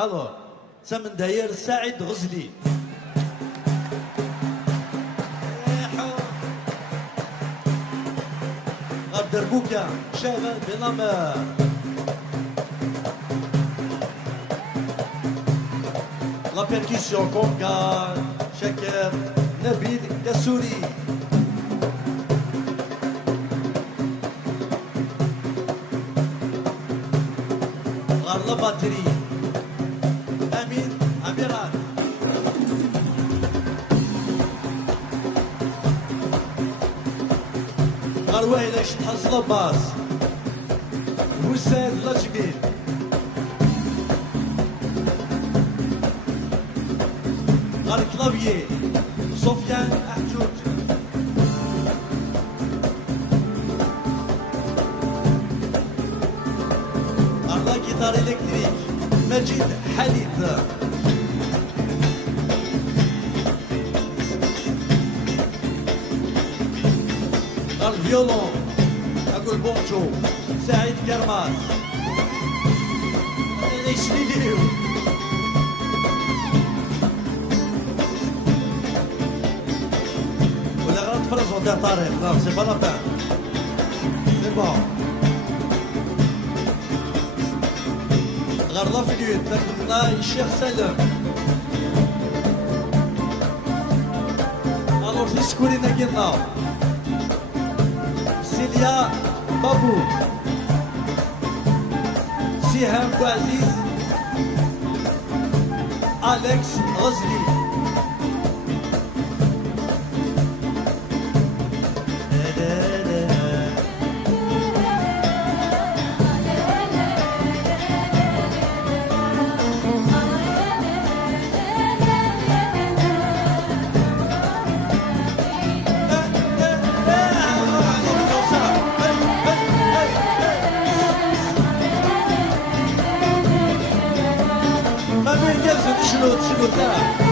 الو سمن داير سعيد غزلي. غاب دربوكا شغال بنمر. لا بيركيسيون كونكا شاكر نبيل دسوري. غار لا باتري امين عميران. غار ويلاش تحصل باص وساد لجميل. غار كلافيي سفيان أحجوج. غار لا جيتار إلكتريك مجيد حليت. غار الفيولون أقول بونجو سعيد كرماس. ليش ليليو présenter Tarek, non, c'est pas la peine. C'est bon. غير لا فيديو تكنا الشيخ سالم. الوغ نشكرين كنا سيليا بابو سهام بوعزيز أليكس غزلي. شنو تاع